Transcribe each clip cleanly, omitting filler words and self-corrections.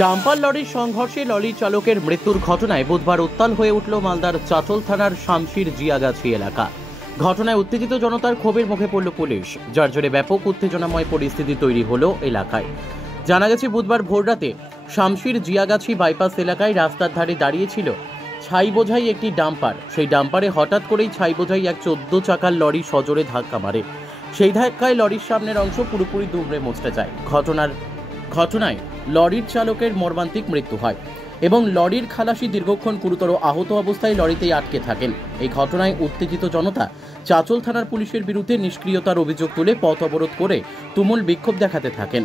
Dumper লরির সংঘর্ষে লরির চালকের মৃত্যুর ঘটনায় বুধবার উত্তাল হয়ে উঠল মালদার চাচল থানার শামশির জিয়াগাছি এলাকা। ঘটনায় উত্তেজিত জনতার ক্ষোভের মুখে পড়ল পুলিশ, যার জেরে ব্যাপক উত্তেজনাময় পরিস্থিতি তৈরি হলো এলাকায়। জানা গেছে, বুধবার ভোররাতে শামশির জিয়াগাছি বাইপাস এলাকায় রাস্তার ধারে দাঁড়িয়েছিল ছাই বোঝাই একটি ডাম্পার। সেই ডাম্পারে হঠাৎ করেই ছাই বোঝাই এক 14 চাকার লরি সজোরে ধাক্কা মারে। সেই ধাক্কায় লরির সামনের অংশ পুরোপুরি দুমড়ে মুচড়ে যায়। ঘটনায় লরির চালকের মর্মান্তিক মৃত্যু হয় এবং লরির খালাসি দীর্ঘক্ষণ গুরুতর আহত অবস্থায় লরিতেই আটকে থাকেন। এই ঘটনায় উত্তেজিত জনতা চাচল থানার পুলিশের বিরুদ্ধে নিষ্ক্রিয়তার অভিযোগ তুলে পথ অবরোধ করে তুমুল বিক্ষোভ দেখাতে থাকেন।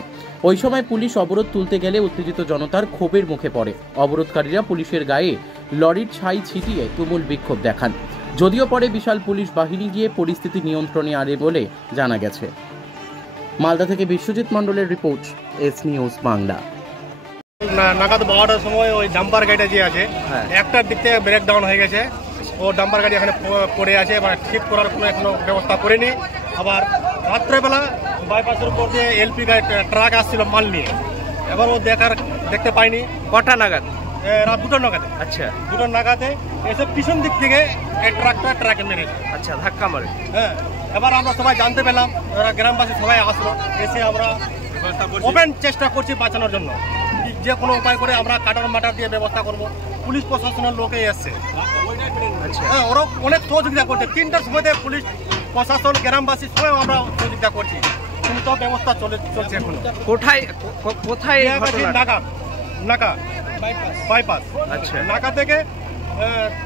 ওই সময় পুলিশ অবরোধ তুলতে গেলে উত্তেজিত জনতার ক্ষোভের মুখে পড়ে। অবরোধকারীরা পুলিশের গায়ে লরির ছাই ছিটিয়ে তুমুল বিক্ষোভ দেখান। যদিও পরে বিশাল পুলিশ বাহিনী গিয়ে পরিস্থিতি নিয়ন্ত্রণে আনে বলে জানা গেছে। মালদা থেকে বিশ্বজিৎ মণ্ডলের রিপোর্ট, এস নিউজ বাংলা। নাগাদ 12টার সময় ওই ডাম্পার গাড়িটা যে আছে একটার দিক থেকে ব্রেক ডাউন হয়ে গেছে। ও ডাম্পার গাড়ি এখানে পড়ে আছে, মানে ঠিক করার কোনো এখনো ব্যবস্থা করেনি। আবার রাত্রেবেলা বাইপাসের উপর দিয়ে এলপি ট্রাক আসছিল মাল নিয়ে, এবার ও দেখতে পাইনি। কটা নাগাদ? রাত 2টা নাগাদে। আচ্ছা, 2টা নাগাদে এসে পিছন দিক থেকে এই ট্রাকে মেরেছে। আচ্ছা, ধাক্কা মারে। হ্যাঁ, এবার আমরা সবাই জানতে পেলাম, গ্রামবাসী সবাই আসলো, এসে আমরা ওপেন চেষ্টা করছি বাঁচানোর জন্য। যে কোনো উপায় করে আমরা কাটার মাটার দিয়ে ব্যবস্থা করব। পুলিশ প্রশাসনের লোকে এসছে, হ্যাঁ, ওরা অনেক সহযোগিতা করছে। 3টার সময়তে পুলিশ প্রশাসন গ্রামবাসী সবাই আমরা সহযোগিতা করছি, কিন্তু ব্যবস্থা চলছে এখন। কোথায়? নাকা বাইপাস। আচ্ছা, নাকা থেকে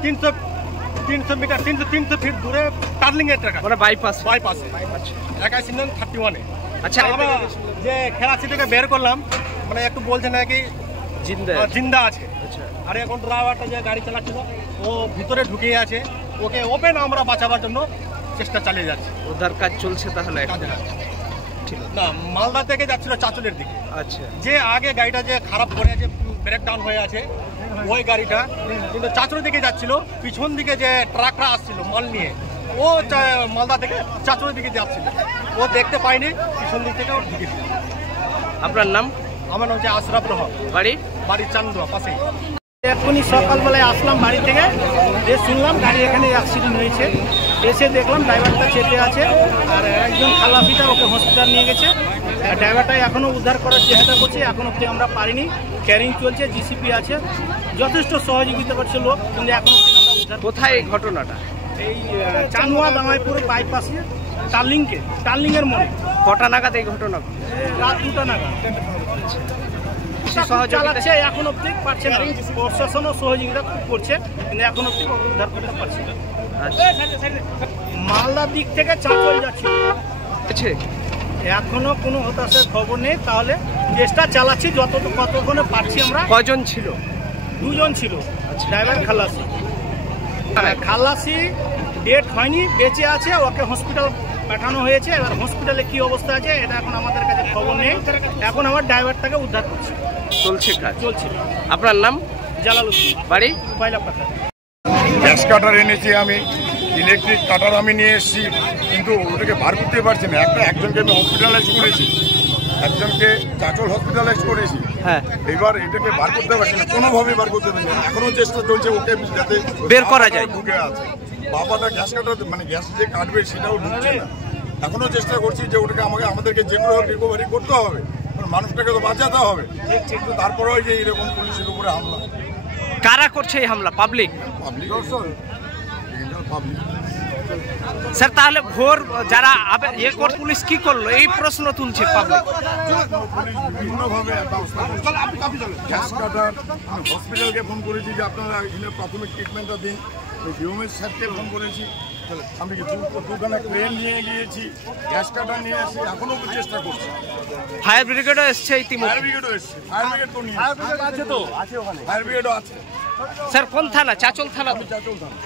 300 মিটার 300 ফিট দূরে টার্নিং এর ট্রাক, মানে বাইপাসে। আচ্ছা, 31 আচ্ছা, আমরা যে খেলাচি থেকে বের করলাম, মানে একটু বলছে নাকি জিন্দা আছে। আচ্ছা, আর এখন ড্রাইভারটা যে গাড়ি চালাচ্ছিল ও ভিতরে ঢুকিয়ে আছে, ওকে ওপেন আমরা বাঁচাবার জন্য চেষ্টা চালিয়ে যাচ্ছি। উদ্ধার কাজ চলছে তাহলে? না, মালদা থেকে যাচ্ছিল চাচলের দিকে। আচ্ছা, যে আগে গাড়িটা যে খারাপ করে আছে, ব্রেক ডাউন হয়ে আছে, ওই গাড়িটা কিন্তু চাচলের দিকে যাচ্ছিল। পিছন দিকে যে ট্রাকটা আসছিল মাল নিয়ে, ও মালদা থেকে চাচলের দিকে যাচ্ছিল, ও দেখতে পায়নি, পিছন দিক থেকে ও ঢুকেছিল। আপনার নাম? আমার নাম হচ্ছে আশরাফ রহমান, বাড়ি চান্দুয়া পাশেই। এখনই সকালবেলায় আসলাম বাড়ি থেকে, যে শুনলাম গাড়ি এখানে অ্যাক্সিডেন্ট হয়েছে। এসে দেখলাম ড্রাইভারটা চেপে আছে, আর একজন খালাসিটা ওকে হসপিটাল নিয়ে গেছে। ড্রাইভারটা এখনও উদ্ধার করার চেষ্টা করছে, এখন অব্দি আমরা পারিনি। ক্যারিং চলছে, জিসিপি আছে, যথেষ্ট সহযোগিতা করছে লোক, কিন্তু এখন অব্দি আমরা উদ্ধার। কোথায় এই ঘটনাটা? এই চানুয়া দামাইপুর বাইপাসে টার্লিংয়ের মোড়ে। কটা নাগাদ এই ঘটনা? রাত 2টা নাগাদ। চালাচ্ছে, এখন অব্দি পারছে না। প্রশাসনও সহযোগিতা করছে, কিন্তু এখন অব্দি উদ্ধার করতে পারছে না। মালদার দিক থেকে চাচল যাচ্ছে, এখনো কোনো হতাশার খবর নেই। তাহলে চেষ্টা চালাচ্ছি কতক্ষণে পারছি আমরা। কজন ছিল? 2 জন ছিল, ড্রাইভার খালাসি ডেট হয়নি, বেঁচে আছে, ওকে হসপিটাল পাঠানো হয়েছে। এবার হসপিটালে কি অবস্থা আছে এটা এখন আমাদের কাছে খবর নেই। এখন আমার ড্রাইভারটাকে উদ্ধার করছি, চলছে। আপনার নাম? জালালউদ্দিন, বাড়ি পাইলাপাতা। গ্যাস কাটার এনেছি আমি, ইলেকট্রিক কাটার আমি নিয়ে এসেছি, কিন্তু ওটাকে বার করতে পারছি না। একজনকে আমি হসপিটালাইজ করেছি, একজনকে চাচল হসপিটালাইজ করেছি। হ্যাঁ, এবার এটাকে বার করতে পারছি না, কোনোভাবে বার করতে পারছি না। এখনো চেষ্টা চলছে ওকে যাতে বের করা যায়। ঢুকে আছে বাবাটা গ্যাস কাটার, মানে গ্যাস যে কাটবে সেটাও ঢুকছে না। এখনো চেষ্টা করছি যে ওটাকে আমাদেরকে যে কোনো রিকভারি করতে হবে, মানুষটাকে তো বাঁচাতে হবে। কিন্তু তারপরেও যে এরকম পুলিশের উপরে হামলা। কারা করছে এই হামলা? পাবলিক। স্যার, তাহলে ভোর যারা পুলিশ কি করলো এই প্রশ্ন তুলছে পাবলিক। পুলিশ বিভিন্নভাবে গ্যাস কাটার, হসপিটালকে ফোন করেছি যে আপনারা এখানে প্রাথমিক ট্রিটমেন্টটা দিন। ডিওমের স্যারকে ফোন করেছি, আমি 2খানা ক্রেন নিয়ে গিয়েছি, গ্যাস কাটার নিয়ে এসে এখনো চেষ্টা করছি। ফায়ার ব্রিগেডও এসছে ইতিমধ্যে? ফায়ার ব্রিগেডও এসছে, ফায়ার ব্রিগেড তো নিয়ে আছে, ফায়ার ব্রিগেডও আছে। স্যার, কোন থানা? চাচল থানা? চাচল থানা।